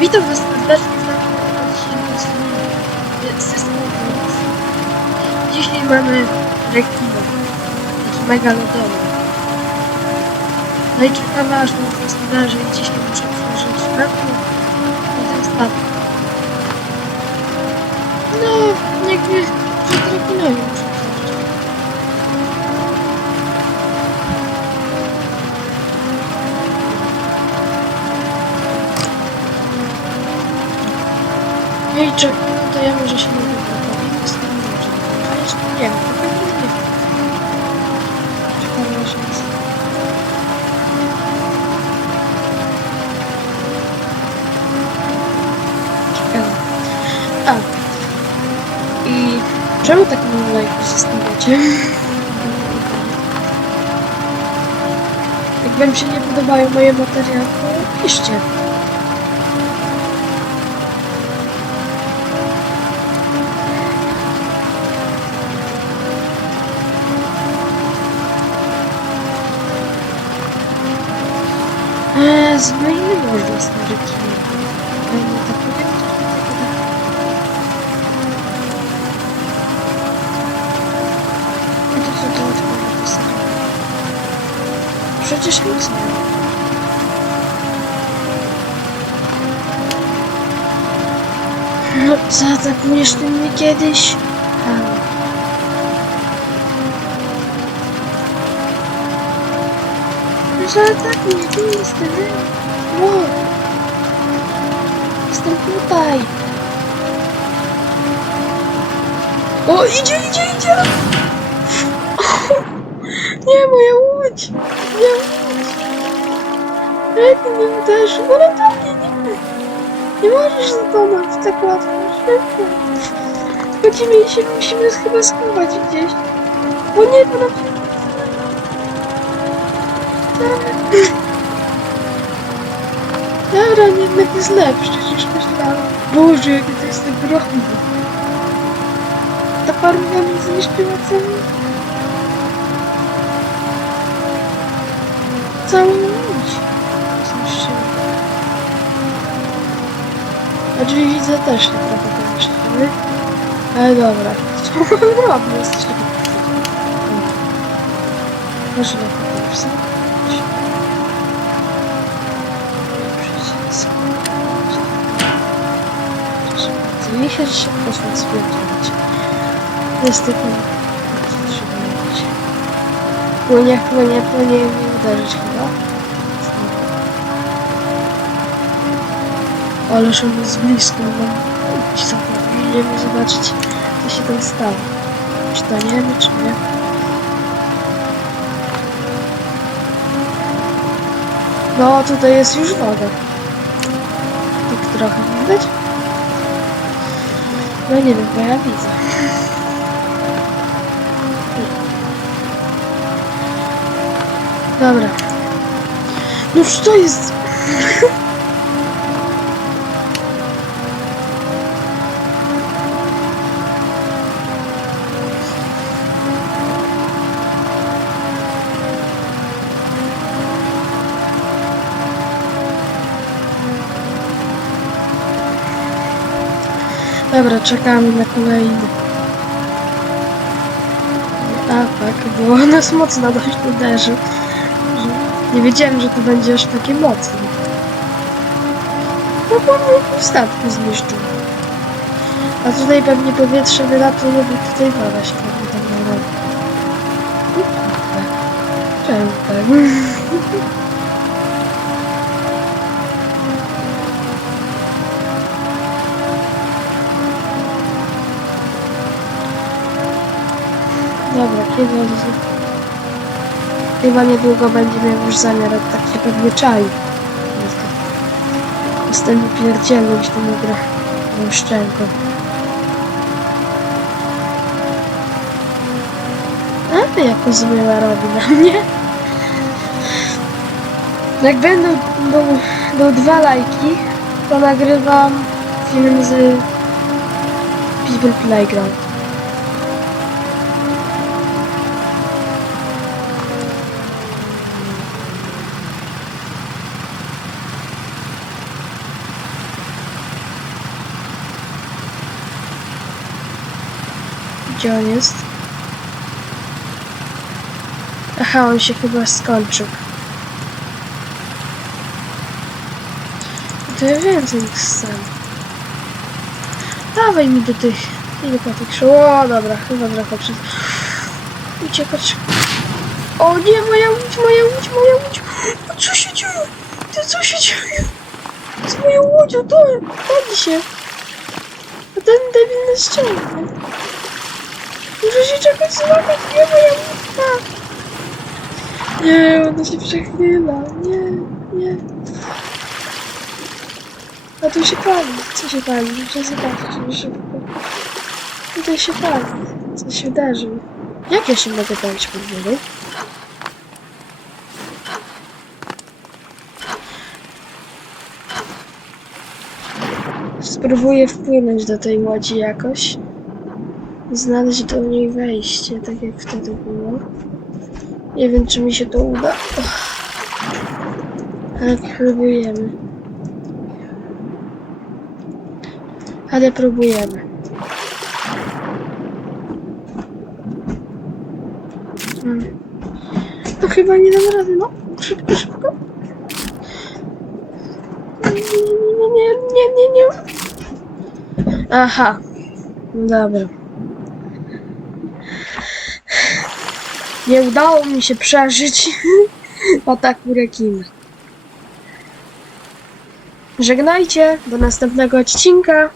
Witam Was serdecznie w takim odcinku z systemu Dzisiaj mamy rekina, taki megalodowy. No i czekamy aż na gospodarze i dzisiaj muszę otworzyć okno i ten statek. No, jakby przed No i czy, no to ja może się to może nie wiem, to pewnie nie wiem. Czekamy aż jest. Czekamy. A. I czemu tak mało lajków zostawiacie? Jak wam się nie podobają moje materiały, piszcie. Z moimi można z narzekimi. Ale nie tak powiem, to tak, tak. No to co to odpowiedź to. Przecież nic nie ma. No, zaatakujesz ty mnie kiedyś? Zaatakuj, tu jestem. Wow. Jestem tutaj. O, idzie, idzie, idzie! Nie, moja łódź! Moja łódź! Jak nie uderzy? No na to nie, nie! Nie możesz zatonąć tak łatwo, szybko! Chodzimy się, musimy chyba schować gdzieś. Bo nie, bo nam się... Dobra, jednak jest lepszy niż myślałem. Boże, jakie to jest ogromne. Ta paruwa mi zniszczyła cały... Całą łódź. Zniszczyła. A drzwi widzę też się trochę zniszczyły. Ale dobra. Co on robi? Jest Może lepiej już Przycisk. Bardzo. Nie się się spierdzieć. Jest tylko... Trzeba robić. Płynie, płynie, płynie i nie uderzyć chyba. Ależ on jest blisko, no. Za mną. Idziemy zobaczyć, co się tam stało. Czy to nie czy nie. No, tutaj jest już woda. Trochę widać? No nie wiem, bo ja widzę. Dobra. No co jest? Dobra, czekamy na kolejny. Tak, bo nas mocno dość uderzy. Nie wiedziałem, że to będzie aż takie mocne. No bo statku zniszczył. A tutaj pewnie powietrze wylatuje, bo tutaj woda się pewnie tam nie robi. O kurde. Czemu tak? Z... Chyba niedługo będzie miał już zamiar, tak się pewnie czai. Jestem upierdzielność tę grę tą szczęką. A ty jako zmyła robi na mnie. Jak będą, będą, będą dwa lajki, to nagrywam film z People Playground. Gdzie on jest? Aha, on się chyba skończył. To ja więcej ich sam. Dawaj mi do tych. Szło? O, dobra, chyba trochę przez... Uciekać. O nie, moja łódź, moja łódź, moja łódź! O, co się dzieje? Co się dzieje? Z moją łodzią, to pali się. A ten debilny ściągnie. Muszę się czegoś złapać, nie moja łódźka. Nie, ona się przechyla, nie, nie. A tu się pali, co się pali? Muszę zobaczyć szybko. Tutaj się pali, co się wydarzy. Jak ja się mogę palić pod wodą? Spróbuję wpłynąć do tej łodzi jakoś. Znaleźć do niej wejście, tak jak wtedy było. Nie wiem, czy mi się to uda. Ale próbujemy. Ale próbujemy. Hmm. No chyba nie dam rady, no. Szybko, szybko. Nie, nie, nie, nie, nie, nie. Aha. Dobra. Nie udało mi się przeżyć ataku rekina. Żegnajcie, do następnego odcinka.